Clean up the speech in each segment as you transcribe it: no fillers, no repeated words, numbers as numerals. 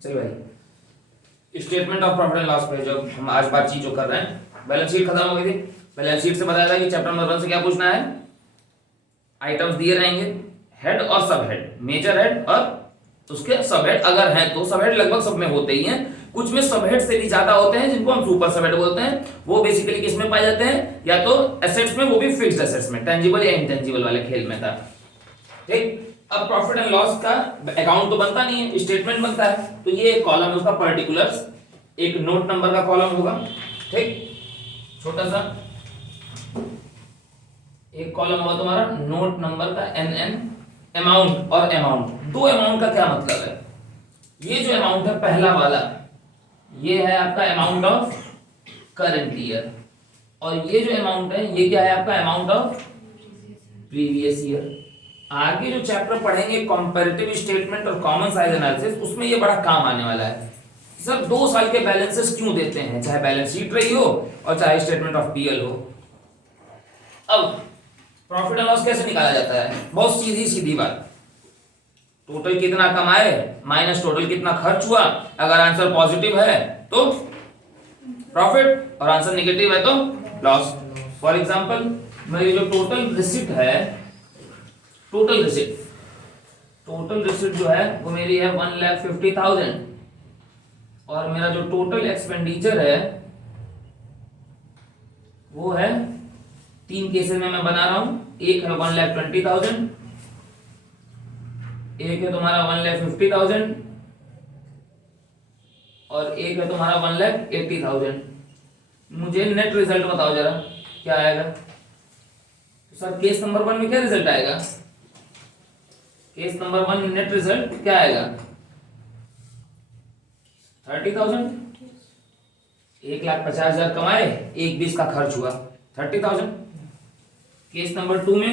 चलो भाई, statement of profit and loss पे जो हम आज बातचीत जो कर रहे हैं, बैलेंस शीट खत्म हो गई थी। बैलेंस शीट से बताया था कि चैप्टर नंबर 1 से क्या पूछना है, आइटम्स दिए रहेंगे, हेड और सब हेड, मेजर हेड और उसके सब हेड अगर हैं तो। सब हेड लगभग सब में होते ही हैं, कुछ में सब हेड से भी ज्यादा होते हैं जिनको हम सुपर सब हेड बोलते हैं। वो बेसिकली किस में पाए जाते हैं, या तो एसेट्स में, वो भी फिक्स्ड एसेट्स में, टेंजिबल या इंटेंजिबल वाले खेल में था। ठीक, अब प्रॉफिट एंड लॉस का अकाउंट तो बनता नहीं है, स्टेटमेंट बनता है। तो ये एक कॉलम है उसका पर्टिकुलर्स, एक नोट नंबर का कॉलम होगा। ठीक, छोटा सा एक कॉलम होगा तुम्हारा नोट नंबर का NN, अमाउंट और अमाउंट। दो अमाउंट का क्या मतलब है, ये जो अमाउंट है पहला वाला, ये है आपका अमाउंट ऑफ करंट ईयर, और ये जो अमाउंट है ये क्या है आपका अमाउंट ऑफ प्रीवियस ईयर। आगे जो चैप्टर पढ़ेंगे कंपैरेटिव स्टेटमेंट और कॉमन साइज एनालिसिस, उसमें ये बड़ा काम आने वाला है। सर 2 साल के बैलेंसेस क्यों देते हैं, चाहे बैलेंस शीट रही हो और चाहे स्टेटमेंट ऑफ PL हो। अब प्रॉफिट एंड लॉस कैसे निकाला जाता है, बहुत सीधी सीधी बात, टोटल कितना कमाए माइनस टोटल कितना खर्च हुआ। अगर आंसर पॉजिटिव है तो प्रॉफिट और आंसर नेगेटिव है तो लॉस। फॉर एग्जांपल मेरी जो टोटल रिसिप्ट है, टोटल रिसिप्ट जो है वो मेरी है 1,50,000, और मेरा जो टोटल एक्सपेंडिचर है वो है 3 केसेस में मैं बना रहा हूं। एक है 1,20,000, एक है तुम्हारा 1,50,000 और एक है तुम्हारा 1,80,000। मुझे नेट रिजल्ट बताओ जरा क्या आएगा। तो सर केस नंबर 1 में क्या रिजल्ट आएगा, केस नंबर 1 में नेट रिजल्ट क्या आएगा 30,000। 1,50,000 कमाए, 1,20 का खर्च हुआ 30,000। केस नंबर 2 में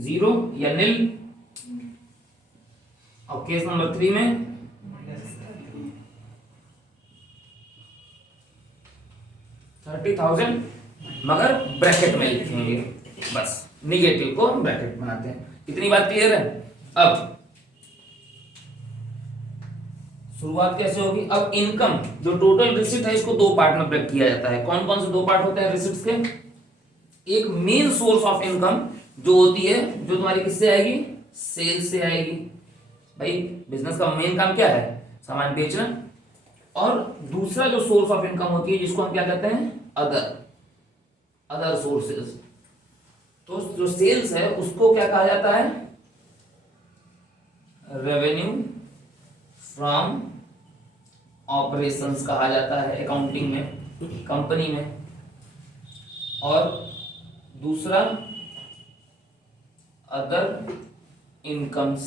0 या नील, और केस नंबर 3 में 30,000 मगर ब्रैकेट में लिखेंगे, बस निगेटिव को हम ब्रैकेट बनाते हैं। इतनी बात क्लियर है। अब शुरुआत कैसे होगी, अब इनकम जो टोटल रिसिप्ट है इसको 2 पार्ट में ब्रेक किया जाता है। कौन कौन से 2 पार्ट होते हैं रिसिप्ट्स के, एक मेन सोर्स ऑफ इनकम जो होती है, जो तुम्हारी किससे आएगी, सेल्स से आएगी। भाई बिजनेस का मेन काम क्या है, सामान बेचना। और दूसरा जो सोर्स ऑफ इनकम होती है जिसको हम क्या कहते हैं, अदर सोर्सेज। तो जो सेल्स है उसको क्या कहा जाता है, रेवेन्यू फ्रॉम ऑपरेशंस कहा जाता है अकाउंटिंग में, कंपनी में। और दूसरा अदर इनकम्स।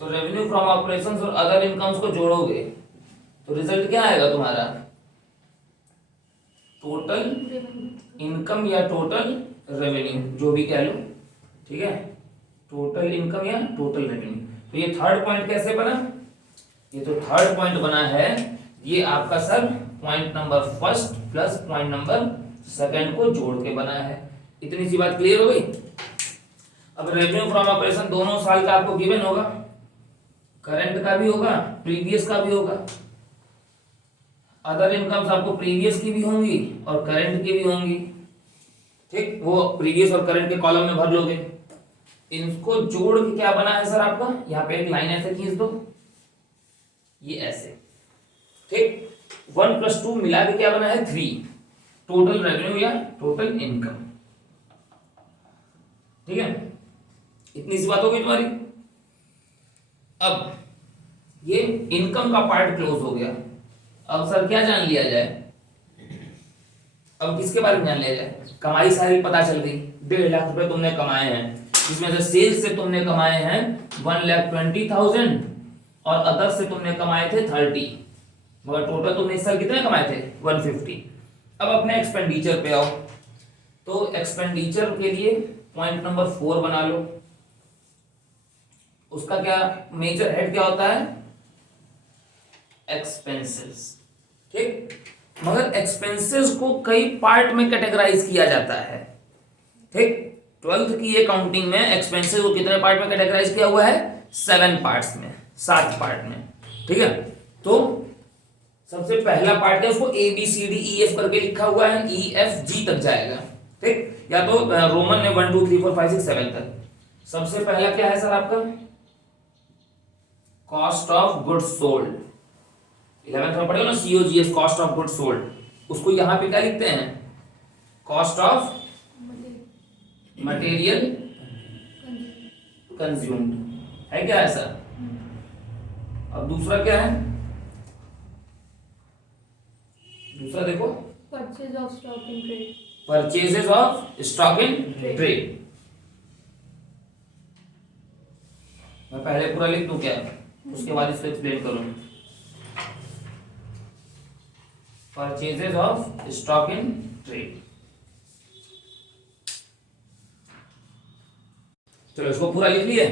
तो रेवेन्यू फ्रॉम ऑपरेशंस और अदर इनकम्स को जोड़ोगे तो रिजल्ट क्या आएगा तुम्हारा, टोटल इनकम या टोटल रेवेन्यू, जो भी कह लो। ठीक है, टोटल इनकम या टोटल रेवेन्यू। तो ये थर्ड पॉइंट कैसे बना, ये तो थर्ड पॉइंट बना है, ये आपका sir point number 1 plus point number 2 को जोड़ के बना है। इतनी सी बात क्लियर हो गई। अब रेवेन्यू फ्रॉम ऑपरेशन दोनों साल का आपको गिवन होगा, करंट का भी होगा, प्रीवियस का भी होगा। अदर इनकम्स आपको प्रीवियस की भी होंगी और करंट की भी होंगी। ठीक, वो प्रीवियस और करंट के कॉलम में भर लोगे। इनको जोड़ के क्या बना है सर आपका, यहाँ पे एक लाइन ऐसे खींच दो, ये ऐसे। ठीक, 1 + 2 मिला के क्या बना है 3, टोटल रेवेन्यू या टोटल इनकम। ठीक है, इतनी सी बात हो गई तुम्हारी। अब ये इनकम का पार्ट क्लोज हो गया। अब सर क्या जान लिया जाए, अब किसके बारे में जान लिया जाए, कमाई सारी पता चल गई। 1.5 लाख रुपए तुमने कमाए हैं, जिसमें से सेल्स से तुमने कमाए हैं 1,20,000 और अदर से तुमने कमाए थे 30, मगर टोटल तुमने इस साल कितने कमाए थे 150। अब अपने एक्सपेंडिचर पे आओ, तो एक्सपेंडिचर के लिए पॉइंट नंबर 4 बना लो। उसका क्या मेजर हेड क्या होता है, एक्सपेंसेस। ठीक, मगर एक्सपेंसेस को कई पार्ट में कैटेगराइज किया जाता है। ठीक, 12th की अकाउंटिंग में एक्सपेंसेस को कितने पार्ट में कैटेगराइज किया हुआ है, 7 पार्ट्स में। 7 पार्ट में, ठीक है। तो सबसे पहला पार्ट क्या, उसको A B C D E F करके लिखा हुआ है, ई एफ जी तक जाएगा, ठीक, या तो रोमन में 1 2 3 4 5 6 7 तक। सबसे पहला क्या है सर आपका, cost of goods sold, 11th में पढ़ेगा ना, COGS, cost of goods sold, उसको यहां पे क्या लिखते हैं, कॉस्ट ऑफ मटेरियल कंज्यूम्ड, है क्या ऐसा। अब दूसरा क्या है, दूसरा देखो, purchase of stock in trade, purchases of stock in trade. मैं पहले पूरा लिख दूं क्या, उसके बाद इसको एक्सप्लेन करूं। Purchases of stock in trade, चलो इसको पूरा लिख लिए।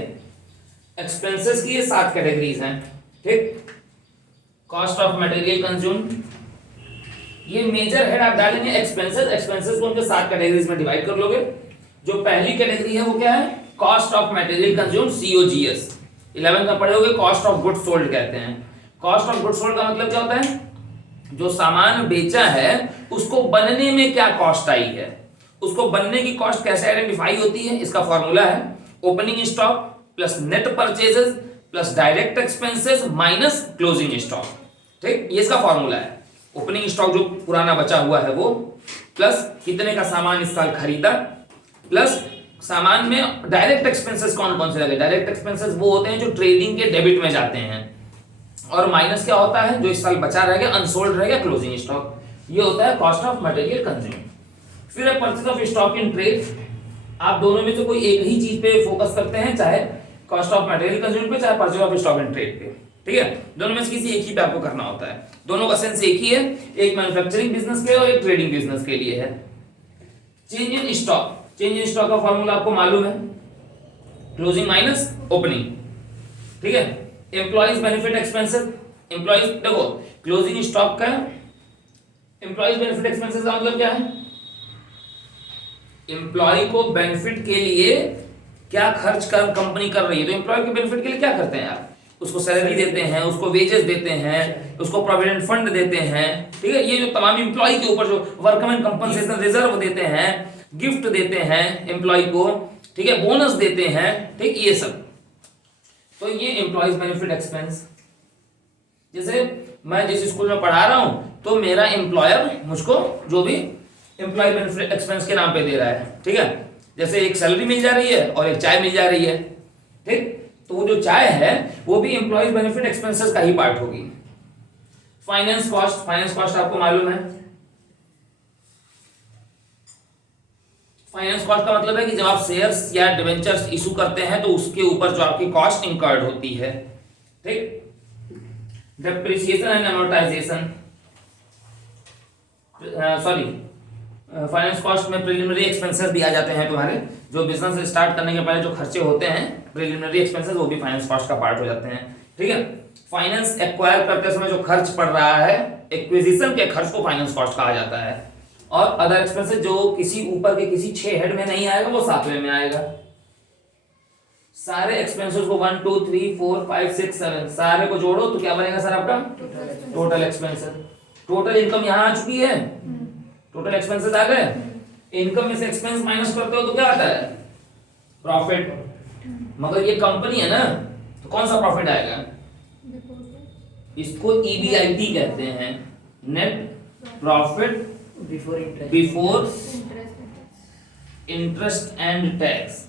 एक्सपेंसेस की ये 7 कैटेगरीज हैं, ठीक। कॉस्ट ऑफ मटेरियल कंज्यूम्ड, ये मेजर हेड आप डालेंगे एक्सपेंसेस, एक्सपेंसेस को उनके 7 कैटेगरीज में डिवाइड कर लोगे। जो पहली कैटेगरी है वो क्या है, cost of material consumed, COGS, 11 का पढ़े होगे, कॉस्ट ऑफ गुड्स सोल्ड कहते हैं। कॉस्ट ऑफ गुड्स सोल्ड का मतलब क्या होता है, जो सामान बेचा है उसको बनने में क्या कॉस्ट आई है, उसको बनने की कॉस्ट कैसे आइडेंटिफाई होती है, इसका फॉर्मूला है opening stock plus net purchases plus direct expenses minus closing stock, ठीक, ये इसका फॉर्मूला है। ओपनिंग स्टॉक जो पुराना बचा हुआ है वो, प्लस कितने का सामान इस साल खरीदा, प्लस सामान में डायरेक्ट एक्सपेंसेस कौन कौन से लगे, डायरेक्ट एक्सपेंसेस वो होते हैं जो ट्रेडिंग के डेबिट में जाते हैं, और माइनस क्या होता है, जो इस साल बचा रहेगा, अनसोल्ड रहेगा, क्लोजिंग स्टॉक, ये होता है कॉस्ट ऑफ मटेरियल कंज्यूम। फिर है purchase of stock in trade, आप दोनों में से कोई एक ही चीज पे फोकस करते हैं, चाहे कॉस्ट ऑफ मटेरियल कंज्यूम पे, चाहे purchase of stock in trade पे, ठीक है। दोनों में से किसी एक ही पे आपको करना होता है, दोनों का सेंस एक ही है, एक मैन्युफैक्चरिंग बिजनेस के और एक ट्रेडिंग बिजनेस के लिए है। Change in stock, change in stock का फॉर्मूला आपको मालूम है, क्लोजिंग माइनस ओपनिंग, ठीक है। एम्प्लॉइज बेनिफिट एक्सपेंसेस, एम्प्लॉइज देखो, क्लोजिंग स्टॉक का एम्प्लॉइज बेनिफिट एक्सपेंसेस का मतलब क्या है, एम्प्लॉय को बेनिफिट के लिए क्या खर्च कर कंपनी कर रही है, तो एम्प्लॉय के बेनिफिट के लिए क्या करते हैं आप, उसको सैलरी देते हैं, उसको वेजेस देते हैं, उसको प्रोविडेंट फंड देते हैं, ठीक है। ये जो तमाम एम्प्लॉय के ऊपर जो वर्कमैन कंपनसेशन रिजर्व देते हैं, गिफ्ट देते हैं एम्प्लॉय को, ठीक है, बोनस देते हैं, ठीक, ये सब, तो ये एम्प्लॉयज बेनिफिट एक्सपेंस। जैसे मैं जिस स्कूल में पढ़ा रहा हूं, तो मेरा एम्प्लॉयर मुझको जो भी एम्प्लॉय बेनिफिट एक्सपेंस के नाम पे दे रहा है, ठीक है। जैसे एक सैलरी मिल जा रही है और एक चाय मिल जा रही है, ठीक, तो वो जो चाय है वो भी एम्प्लॉयज बेनिफिट एक्सपेंसेस का ही पार्ट होगी। फाइनेंस कॉस्ट, फाइनेंस कॉस्ट आपको मालूम है, फाइनेंस कॉस्ट का मतलब है कि जब आप शेयर्स या डिवेंचर्स इशू करते हैं तो उसके ऊपर जो आपकी कॉस्ट इंकर्ड होती है, ठीक। Depreciation and amortisation, sorry, finance cost में प्रिलिमिनरी एक्सपेंसेस भी आ जाते हैं तुम्हारे, जो बिजनेस स्टार्ट करने के पहले जो खर्चे होते हैं प्रिलिमिनरी एक्सपेंसेस, वो भी फाइनेंस कॉस्ट का पार्ट हो जाते हैं, ठीक है। फाइनेंस एक्वायर करते समय जो खर्च पड़ रहा है, एक्विजिशन के खर्च को फाइनेंस कॉस्ट कहा जाता है। और अदर एक्सपेंसेस जो किसी ऊपर के किसी 6 हेड में नहीं आएगा, वो 7वें में आएगा। सारे एक्सपेंसेस को 1 2 3 4 5 6 7 सारे को जोड़ो तो क्या बनेगा सर आपका, टोटल एक्सपेंसेस। टोटल इनकम यहाँ आ चुकी है, टोटल एक्सपेंसेस आ गए, इनकम में से एक्सपेंस माइनस करते हो तो क्या आता है, प्रॉफिट। मगर ये कंपनी है ना, तो कौन सा प्रॉफिट आएगा, इसको EBIT कहते हैं, net profit before interest and tax.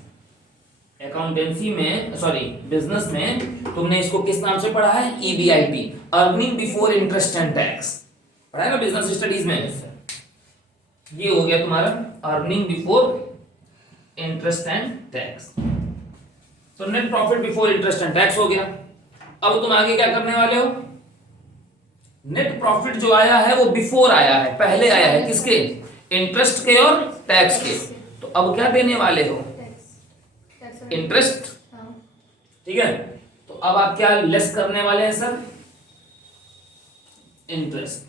Accountancy में, सॉरी बिजनेस में तुमने इसको किस नाम से पढ़ा है, EBIT, earning before interest and tax, पढ़ा है ना बिजनेस स्टडीज में। ये हो गया तुम्हारा earning before interest and tax, तो net profit before interest and tax हो गया। अब तुम आगे क्या करने वाले हो, नेट प्रॉफिट जो आया है वो बिफोर आया है, पहले आया है किसके, इंटरेस्ट के और टैक्स के, तो अब क्या देने वाले हो, इंटरेस्ट, ठीक है। तो अब आप क्या लेस करने वाले हैं सर, इंटरेस्ट,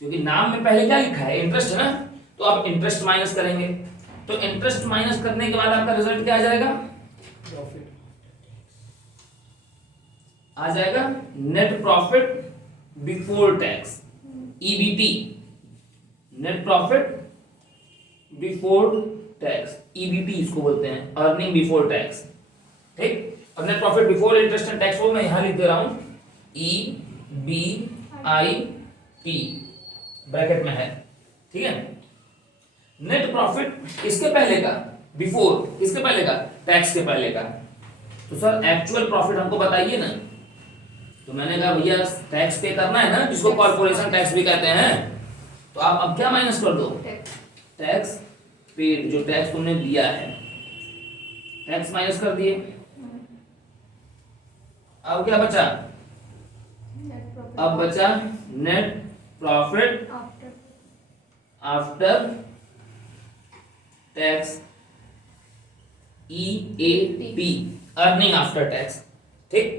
क्योंकि नाम में पहले क्या लिखा है, इंटरेस्ट है ना, तो आप इंटरेस्ट माइनस करेंगे, तो इंटरेस्ट माइनस करने के बाद आपका रिजल्ट क्या आ जाएगा, आ जाएगा net profit before tax, EBT, net profit before tax, EBT इसको बोलते हैं, अर्निंग बिफोर टैक्स। ठीक, अब net profit before interest and tax को मैं यहां लिख दे रहा हूं, E B I T bracket में है। ठीक है, नेट प्रॉफिट किसके पहले का, बिफोर किसके पहले का, टैक्स के पहले का। तो सर एक्चुअल प्रॉफिट हमको बताइए ना, तो मैंने कहा भैया टैक्स पे करना है ना, जिसको कॉर्पोरेशन टैक्स भी कहते हैं, तो आप अब क्या माइनस कर दो, टैक्स पेड, जो टैक्स तुमने दिया है, टैक्स माइनस कर दिए। अब क्या बचा, अब बचा net profit after tax, EAT, earning after tax. ठीक,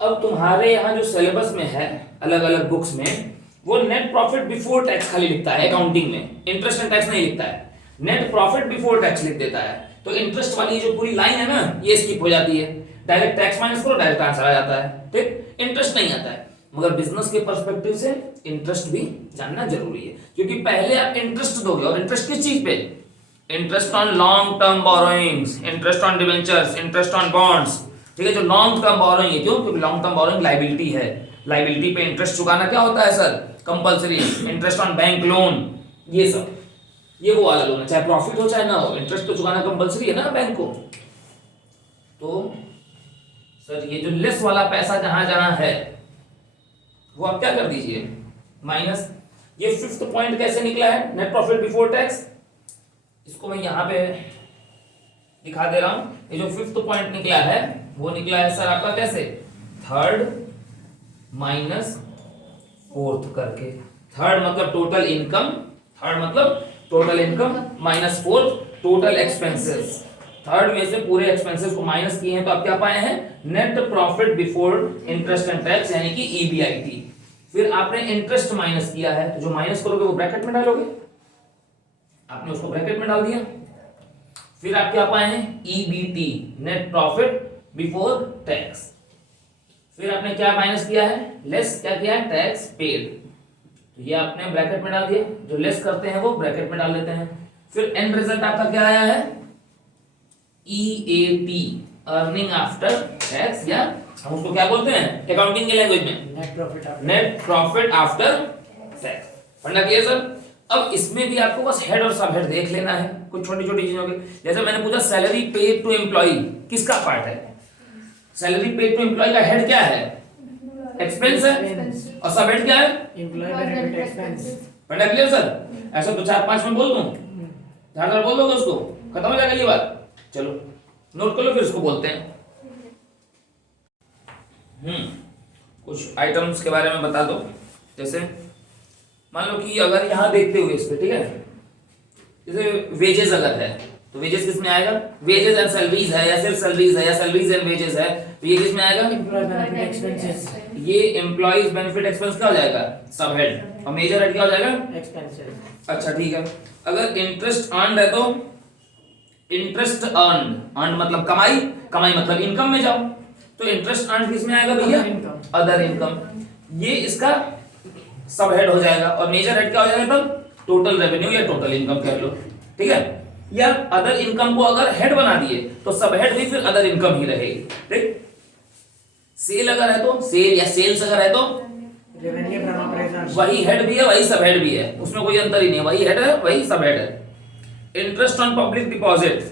अब तुम्हारे यहाँ जो सिलेबस में है अलग अलग बुक्स में, वो नेट प्रॉफिट बिफोर टैक्स खाली लिखता है, अकाउंटिंग में इंटरेस्ट एंड टैक्स नहीं लिखता है, नेट प्रॉफिट बिफोर टैक्स लिख देता है। तो इंटरेस्ट वाली जो पूरी लाइन है ना, ये स्किप हो जाती है, डायरेक्ट टैक्स माइनस करो, डायरेक्ट आंसर आ जाता है। ठीक, इंटरेस्ट नहीं आता है। मगर बिजनेस के पर्सपेक्टिव से इंटरेस्ट भी जानना जरूरी है, क्योंकि पहले आप इंटरेस्ट दोगे, और इंटरेस्ट किस चीज पे, interest on long term borrowings, interest on debentures, interest on bonds. ठीक है, जो लॉन्ग टर्म बोरोइंग है, क्यों, क्योंकि लॉन्ग टर्म बोरोइंग लायबिलिटी है, लायबिलिटी पे इंटरेस्ट चुकाना क्या होता है sir, compulsory. Interest on bank loan, ये सब, ये वो वाला लोन है, चाहे प्रॉफिट हो चाहे ना हो, इंटरेस्ट तो चुकाना कंपलसरी है ना बैंक को। तो सर ये जो लेस वाला पैसा जहां जहां है, वो आप क्या कर दीजिए, माइनस। ये फिफ्थ पॉइंट कैसे निकला है, नेट प्रॉफिट बिफोर टैक्स, इसको मैं यहां पे दिखा दे रहा हूं। ये जो फिफ्थ पॉइंट निकला है, वो निकला है सर आपका कैसे, थर्ड माइनस फोर्थ करके। थर्ड मतलब टोटल इनकम, थर्ड मतलब total income minus fourth total expenses. Third में से पूरे एक्सपेंसेस को माइनस किए हैं, तो आप क्या पाए हैं, net profit before interest and tax, यानी कि ईबीआईटी। फिर आपने इंटरेस्ट माइनस किया है, तो जो माइनस करोगे वो ब्रैकेट में डालोगे, आपने उसको ब्रैकेट में डाल दिया। फिर आप क्या पाए हैं, EBT, net profit before tax. फिर आपने क्या माइनस किया है, लेस क्या किया है, टैक्स पेड, तो ये आपने ब्रैकेट में डाल दिया, जो लेस करते हैं वो ब्रैकेट में डाल देते हैं। फिर एंड रिजल्ट आपका क्या आया है, EAT, अर्निंग आफ्टर टैक्स, या हम उसको क्या बोलते हैं अकाउंटिंग की लैंग्वेज में, नेट प्रॉफिट आफ्टर टैक्स। फंडा क्लियर सर। अब इसमें भी आपको बस हेड और सब हेड देख लेना है, कुछ छोटी छोटी चीजों के। जैसे मैंने पूछा सैलरी पेड टू एम्प्लॉय किसका पार्ट है, सैलरी पेड टू एम्प्लॉय का हेड क्या है, एक्सपेंस है, और सब हेड क्या है, एम्प्लॉय बेनिफिट एक्सपेंस। फंडा क्लियर सर। ऐसा तो 4-5 में बोल दूं, धार बोल दोगे उसको, खत्म हो जाएगा ये बात। चलो नोट कर लो, फिर इसको बोलते हैं। कुछ आइटम्स के बारे में बता दो। जैसे मान लो कि अगर यहां देखते हुए इस पे, ठीक है, जैसे वेजेस अगर है, तो वेजेस किस में आएगा, वेजेस एंड सैलरीज है, या सिर्फ सैलरीज है, या सैलरीज एंड वेजेस है, तो ये किस में आएगा, एम्प्लॉय बेनिफिट एक्सपेंसेस। ये एम्प्लॉइज बेनिफिट एक्सपेंस क्या हो जाएगा, सब हेड, और मेजर हेड क्या हो जाएगा, एक्सपेंसेस। अच्छा ठीक है। अगर इंटरेस्ट अर्न है तो इंटरेस्ट अर्न, अर्न मतलब कमाई, कमाई मतलब इनकम में जाओ, तो इंटरेस्ट अर्न किस में आएगा भैया, अदर इनकम, ये इसका सब हेड हो जाएगा। और मेजर हेड क्या हो जाएगा तब, टोटल रेवेन्यू या टोटल इनकम कह लो, ठीक है। या अदर इनकम को अगर हेड बना दिए तो सब हेड भी फिर अदर इनकम ही रहेगी, ठीक। सेल अगर है तो सेल, या सेल्स अगर है तो रेवेन्यू फ्रॉम ऑपरेशंस, वही हेड भी है वही सब हेड भी है, उसमें कोई अंतर ही नहीं है, वही हेड है वही सब हेड है। इंटरेस्ट ऑन पब्लिक डिपॉजिट,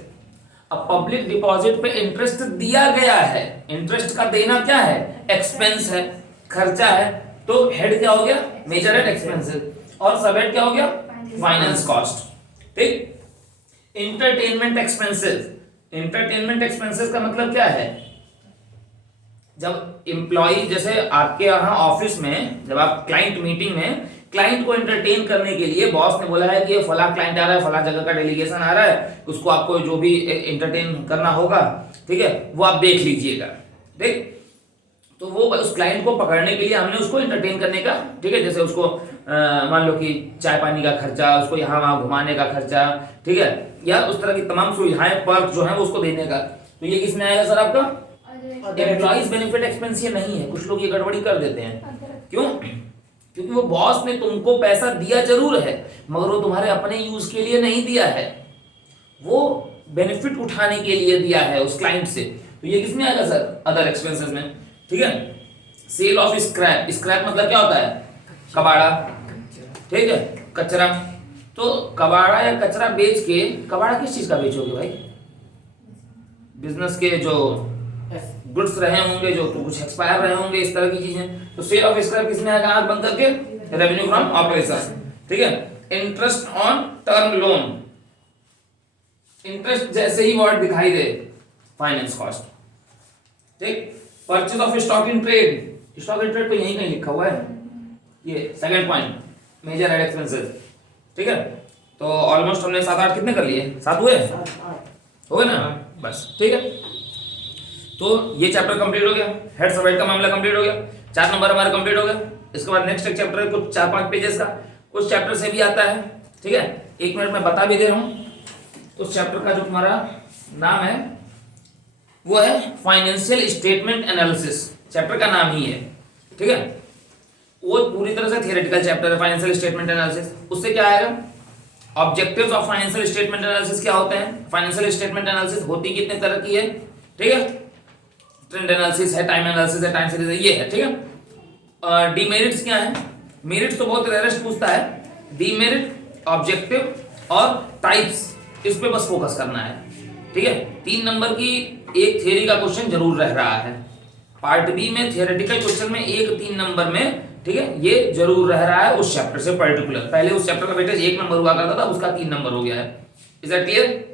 अब पब्लिक डिपॉजिट पे इंटरेस्ट दिया गया है, इंटरेस्ट का देना क्या है, एक्सपेंस है, खर्चा है, तो हेड क्या हो गया, मेजर हेड एक्सपेंसेस, और सब हेड क्या हो गया, फाइनेंस कॉस्ट, ठीक। इंटरटेनमेंट एक्सपेंसेस, इंटरटेनमेंट एक्सपेंसेस का मतलब क्या है, जब एम्प्लॉय, जैसे आपके यहाँ ऑफिस में जब आप क्लाइंट मीटिंग में क्लाइंट को एंटरटेन करने के लिए बॉस ने बोला है कि ये फला क्लाइंट आ रहा है, फला जगह का डेलीगेशन आ रहा है, उसको आपको जो भी एंटरटेन करना होगा, ठीक है, वो आप देख लीजिएगा, ठीक। तो वो उस क्लाइंट को पकड़ने के लिए हमने उसको एंटरटेन करने का, ठीक है, जैसे उसको मान लो कि चाय पानी का खर्चा, उसको यहाँ वहाँ घुमाने का खर्चा, ठीक है, या उस तरह की तमाम सुविधाएं पर्क जो है वो उसको देने का, तो ये किसमें आएगा सर आपका, एम्प्लॉइज बेनिफिट एक्सपेंस ये नहीं है, कुछ लोग ये गड़बड़ी कर देते हैं। क्यों? क्योंकि वो बॉस ने तुमको पैसा दिया जरूर है मगर वो तुम्हारे अपने यूज के लिए नहीं दिया है, वो बेनिफिट उठाने के लिए दिया है उस क्लाइंट से। तो ये किसमें आएगा सर? अदर एक्सपेंसेस में। ठीक है। सेल ऑफ स्क्रैप, स्क्रैप मतलब क्या होता है? कबाड़ा, ठीक है, कचरा। तो कबाड़ा या कचरा बेच के, कबाड़ा किस चीज का बेचोगे भाई? बिजनेस के जो गुड्स रहे होंगे, जो कुछ एक्सपायर रहे होंगे, इस तरह की चीजें। तो सेल ऑफ स्क्रैप किसमें आएगा? आंख बंद करके, रेवेन्यू फ्रॉम ऑपरेशन। ठीक है। Interest on term loan, interest जैसे ही वर्ड दिखाई दे, फाइनेंस कॉस्ट। ठीक। Purchase of stock in trade, stock in trade तो यहीं कहीं लिखा हुआ है, ये second point, major head expenses. ठीक है। तो ऑलमोस्ट हमने 7-8 कितने कर लिए? 7 हुए? हो गए ना? बस ठीक है। तो ये चैप्टर कंप्लीट हो गया, हेड्स ऑफ हेड का मामला कंप्लीट हो गया, 4 नंबर हमारे कंप्लीट हो गए। इसके बाद नेक्स्ट एक चैप्टर है कुछ 4-5 पेजेस का, उस चैप्टर से भी आता है। ठीक है। 1 मिनट में बता भी दे रहा हूँ। उस चैप्टर का जो तुम्हारा नाम है वो है फाइनेंशियल स्टेटमेंट एनालिसिस, चैप्टर का नाम ही है। ठीक है। वो पूरी तरह से थियोरेटिकल चैप्टर है, फाइनेंशियल स्टेटमेंट एनालिसिस। उससे क्या आएगा? Objectives of financial statement analysis क्या होते हैं, फाइनेंशियल स्टेटमेंट एनालिसिस होती कितने तरह की है। ठीक है। ट्रेंड एनालिसिस है, टाइम एनालिसिस है, टाइम सीरीज है, ये है। ठीक है। डीमेरिट्स क्या है? मेरिट्स तो बहुत रेयरेस्ट पूछता है, डीमेरिट, ऑब्जेक्टिव और टाइप्स, इस पे बस फोकस करना है। ठीक है। 3 नंबर की एक थियरी का क्वेश्चन जरूर रह रहा है पार्ट बी में, थियोरेटिकल क्वेश्चन में एक 3 नंबर में। ठीक है। ये जरूर रह रहा है उस चैप्टर से पर्टिकुलर। पहले उस चैप्टर का वेटेज 1 नंबर हुआ करता था, उसका 3 नंबर हो गया है। Is that clear?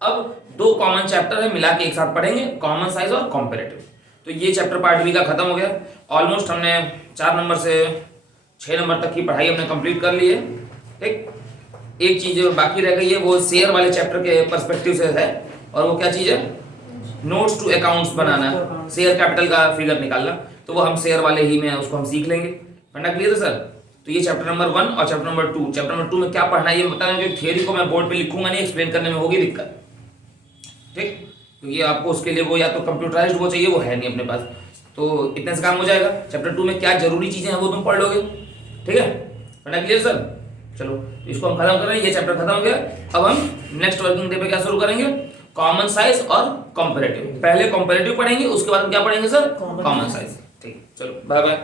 अब 2 कॉमन चैप्टर है, मिला के एक साथ पढ़ेंगे, कॉमन साइज और कॉम्पेरेटिव। तो ये चैप्टर पार्ट बी का खत्म हो गया। ऑलमोस्ट हमने 4 नंबर से 6 नंबर तक की पढ़ाई हमने कंप्लीट कर ली है। ठीक। एक चीज बाकी रह गई है, वो शेयर वाले चैप्टर के पर्सपेक्टिव से है, और वो क्या चीज है? नोट्स टू अकाउंट्स बनाना, शेयर कैपिटल का फिगर निकालना। तो वो हम शेयर वाले ही में उसको हम सीख लेंगे। फंडा क्लियर है सर? तो ये चैप्टर नंबर 1 और चैप्टर नंबर 2। चैप्टर नंबर 2 में क्या पढ़ना है ये बताना, क्योंकि थियरी को मैं बोर्ड पे लिखूंगा नहीं, एक्सप्लेन करने में होगी दिक्कत। ठीक। तो ये आपको उसके लिए वो या तो कंप्यूटराइज्ड वो चाहिए, वो है नहीं अपने पास, तो इतने से काम हो जाएगा। चैप्टर 2 में क्या जरूरी चीजें हैं वो तुम पढ़ लोगे। ठीक है। फंडा क्लियर सर? चलो इसको हम खत्म कर रहे हैं, ये चैप्टर खत्म हो गया। अब हम नेक्स्ट वर्किंग डे पे क्या शुरू करेंगे? कॉमन साइज और कंपैरेटिव। पहले कंपैरेटिव पढ़ेंगे, उसके बाद हम क्या पढ़ेंगे सर? Common size. ठीक। चलो बाय बाय।